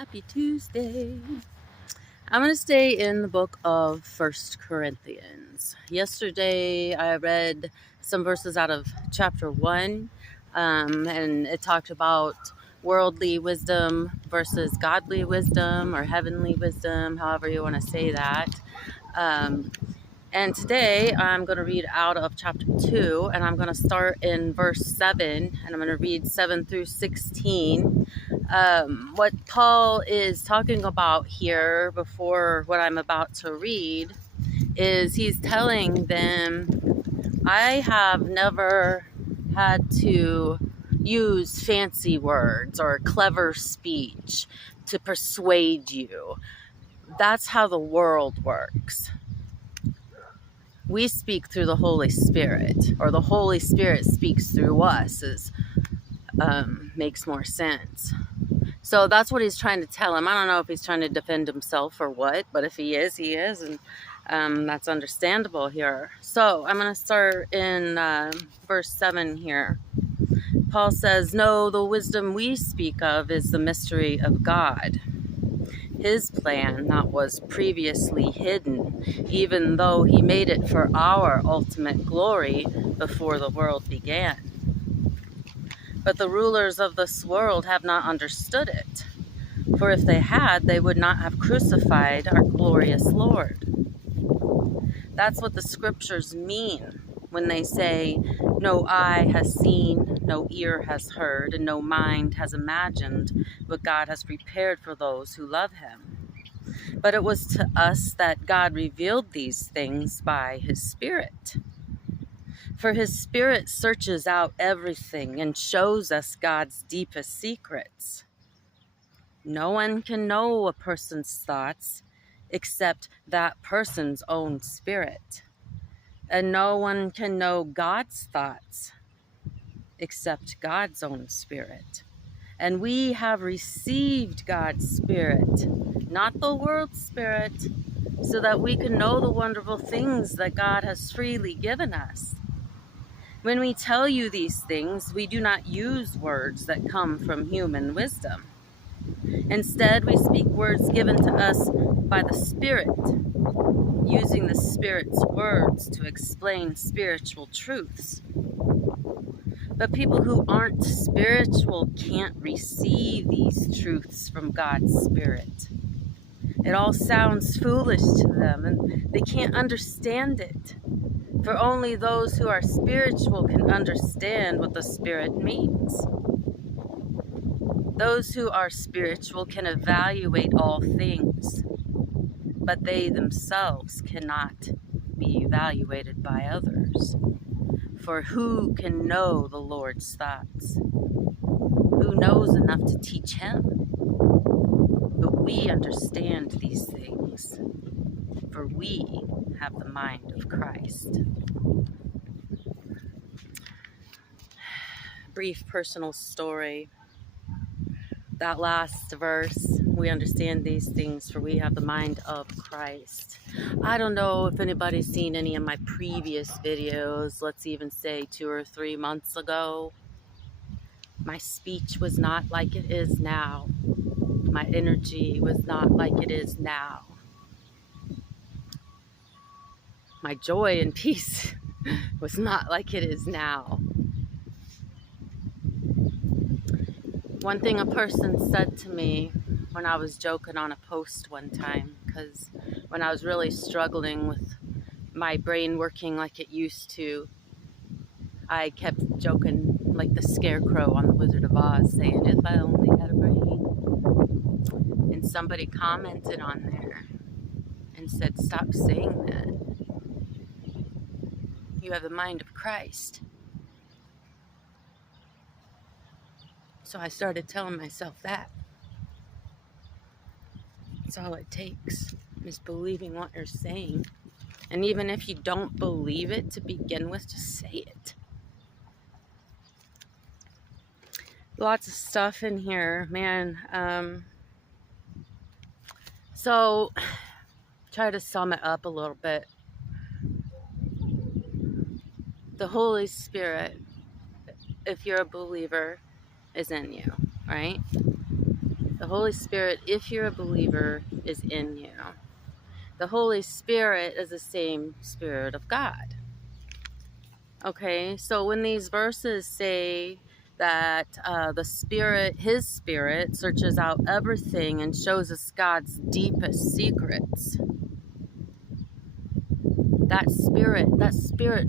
Happy Tuesday. I'm going to stay in the book of First Corinthians. Yesterday I read some verses out of chapter 1, and it talked about worldly wisdom versus godly wisdom or heavenly wisdom, however you want to say that. And today I'm going to read out of chapter 2, and I'm going to start in verse 7, and I'm going to read 7 through 16. What Paul is talking about here before what I'm about to read is he's telling them, I have never had to use fancy words or clever speech to persuade you. That's how the world works. We speak through the Holy Spirit, or the Holy Spirit speaks through us, makes more sense. So that's what he's trying to tell him. I don't know if he's trying to defend himself or what, but if he is, he is, and that's understandable here. So I'm going to start in verse 7 here. Paul says, "No, the wisdom we speak of is the mystery of God. His plan that was previously hidden, even though he made it for our ultimate glory before the world began. But the rulers of this world have not understood it. For if they had, they would not have crucified our glorious Lord." That's what the scriptures mean when they say, "No eye has seen, no ear has heard, and no mind has imagined what God has prepared for those who love him. But it was to us that God revealed these things by his Spirit. For his Spirit searches out everything and shows us God's deepest secrets. No one can know a person's thoughts except that person's own spirit. And no one can know God's thoughts except God's own Spirit. And we have received God's Spirit, not the world's spirit, so that we can know the wonderful things that God has freely given us. When we tell you these things, we do not use words that come from human wisdom. Instead, we speak words given to us by the Spirit, using the Spirit's words to explain spiritual truths. But people who aren't spiritual can't receive these truths from God's Spirit. It all sounds foolish to them, and they can't understand it. For only those who are spiritual can understand what the Spirit means. Those who are spiritual can evaluate all things, but they themselves cannot be evaluated by others. For who can know the Lord's thoughts? Who knows enough to teach him? But we understand these things, for we have the mind of Christ." Brief personal story. That last verse, we understand these things, for we have the mind of Christ. I don't know if anybody's seen any of my previous videos, let's even say 2 or 3 months ago. My speech was not like it is now. My energy was not like it is now. My joy and peace was not like it is now. One thing a person said to me when I was joking on a post one time, because when I was really struggling with my brain working like it used to, I kept joking like the scarecrow on the Wizard of Oz, saying, "If I only had a brain." And somebody commented on there and said, "Stop saying that. You have the mind of Christ." So I started telling myself that. That's all it takes, is believing what you're saying. And even if you don't believe it to begin with, just say it. Lots of stuff in here, man. So, try to sum it up a little bit. The Holy Spirit, if you're a believer, is in you, right? The Holy Spirit, if you're a believer, is in you. The Holy Spirit is the same Spirit of God. Okay, so when these verses say that the Spirit, His Spirit, searches out everything and shows us God's deepest secrets, that Spirit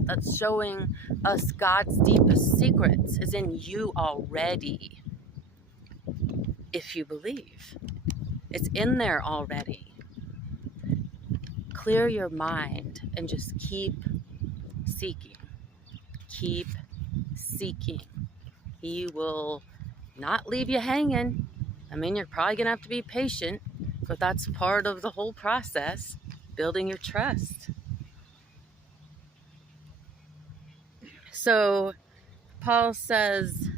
that's showing us God's deepest secrets is in you already, if you believe. It's in there already. Clear your mind and just keep seeking. Keep seeking. He will not leave you hanging. I mean, you're probably going to have to be patient, but that's part of the whole process, building your trust. So, Paul says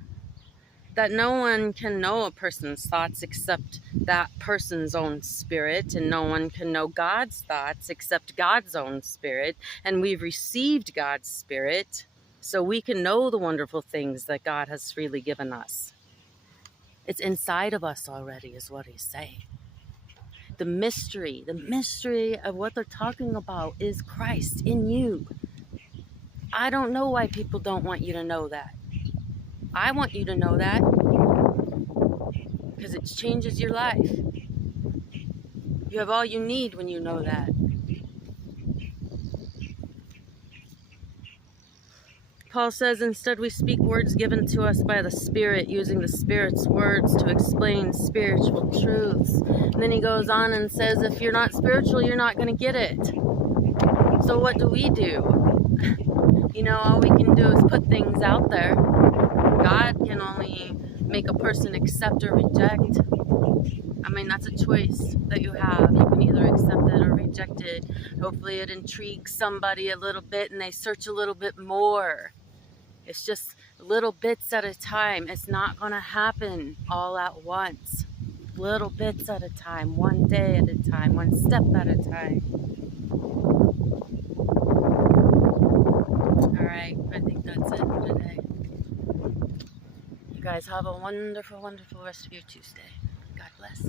that no one can know a person's thoughts except that person's own spirit, and no one can know God's thoughts except God's own spirit, and we've received God's Spirit, so we can know the wonderful things that God has freely given us. It's inside of us already, is what he's saying. The mystery of what they're talking about is Christ in you. I don't know why people don't want you to know that. I want you to know that because it changes your life. You have all you need when you know that. Paul says, instead we speak words given to us by the Spirit, using the Spirit's words to explain spiritual truths. And then he goes on and says, if you're not spiritual, you're not going to get it. So what do? All we can do is put things out there. God can only make a person accept or reject. I mean, that's a choice that you have. You can either accept it or reject it. Hopefully it intrigues somebody a little bit and they search a little bit more. It's just little bits at a time. It's not going to happen all at once. Little bits at a time, one day at a time, one step at a time. All right, I think that's it for today. You guys have a wonderful, wonderful rest of your Tuesday. God bless.